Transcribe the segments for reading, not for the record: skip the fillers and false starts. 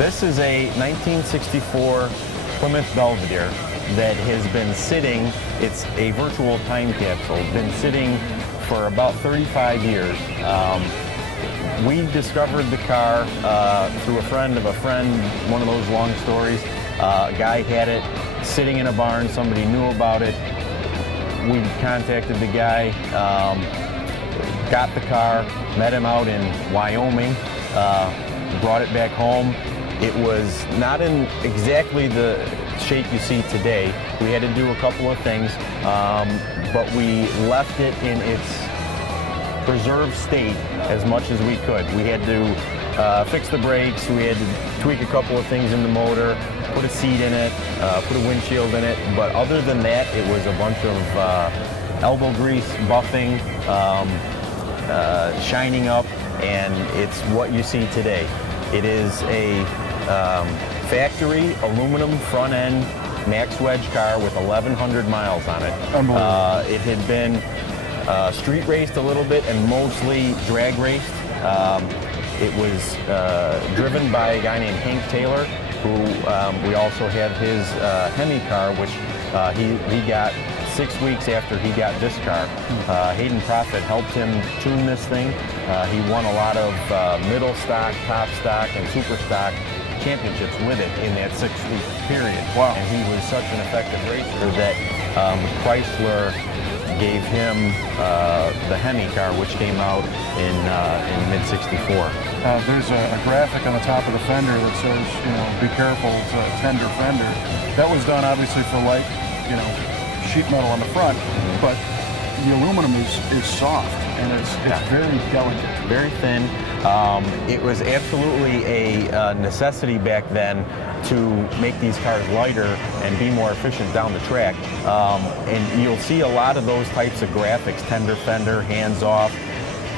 This is a 1964 Plymouth Belvedere that has been sitting. It's a virtual time capsule, been sitting for about 35 years. We discovered the car through a friend of a friend, one of those long stories. A guy had it sitting in a barn, somebody knew about it. We contacted the guy, got the car, met him out in Wyoming, brought it back home. It was not in exactly the shape you see today. We had to do a couple of things, but we left it in its preserved state as much as we could. We had to fix the brakes, we had to tweak a couple of things in the motor, put a seat in it, put a windshield in it, but other than that, it was a bunch of elbow grease, buffing, shining up, and it's what you see today. It is a factory aluminum front end Max Wedge car with 1,100 miles on it. Unbelievable. It had been street raced a little bit and mostly drag raced. It was driven by a guy named Hank Taylor, who we also have his Hemi car, which he got 6 weeks after he got this car. Hayden Profit helped him tune this thing. He won a lot of middle stock, top stock, and super stock championships with it in that 6-week period. Wow. And he was such an effective racer that Chrysler gave him the Hemi car, which came out in mid-64. There's a graphic on the top of the fender that says, you know, be careful, it's a tender fender. That was done obviously for light, you know, sheet metal on the front, but the aluminum is soft and it's very delicate. Very thin. It was absolutely a necessity back then to make these cars lighter and be more efficient down the track. And you'll see a lot of those types of graphics, tender fender, hands off,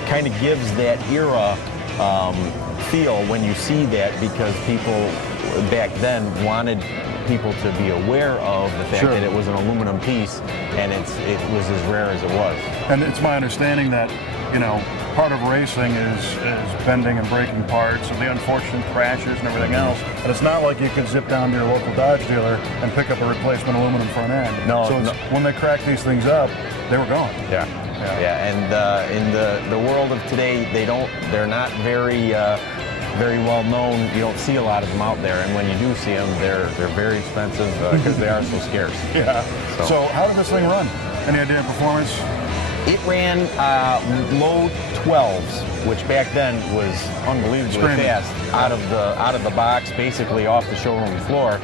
kind of gives that era feel when you see that, because people back then wanted people to be aware of the fact that it was an aluminum piece, and it was as rare as it was. And it's my understanding that, you know, part of racing is bending and breaking parts and the unfortunate crashes and everything else. And it's not like you could zip down to your local Dodge dealer and pick up a replacement aluminum front end. No. So when they crack these things up, they were gone. Yeah. And in the world of today, they're not very well known. You don't see a lot of them out there, and when you do see them, they're very expensive because they are so scarce. Yeah. So how did this thing run? Any idea of performance? It ran low 12s, which back then was unbelievably fast, out of the box, basically off the showroom floor.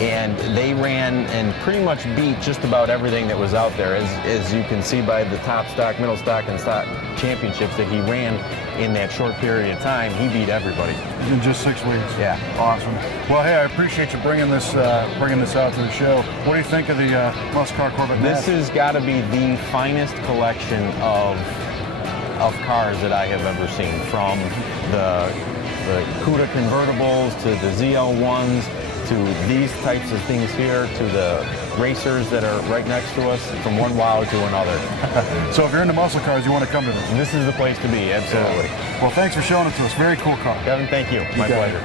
And they ran and pretty much beat just about everything that was out there, as you can see by the top stock, middle stock, and stock championships that he ran in that short period of time. He beat everybody. In just 6 weeks. Yeah. Awesome. Well, hey, I appreciate you bringing this out to the show. What do you think of the muscle car Corvette? This has got to be the finest collection of cars that I have ever seen, from the CUDA convertibles to the ZL1s, to these types of things here, to the racers that are right next to us, from one wow to another. So if you're into muscle cars, you want to come to this. This is the place to be, absolutely. Yeah. Well, thanks for showing it to us. Very cool car. Kevin, thank you. My pleasure.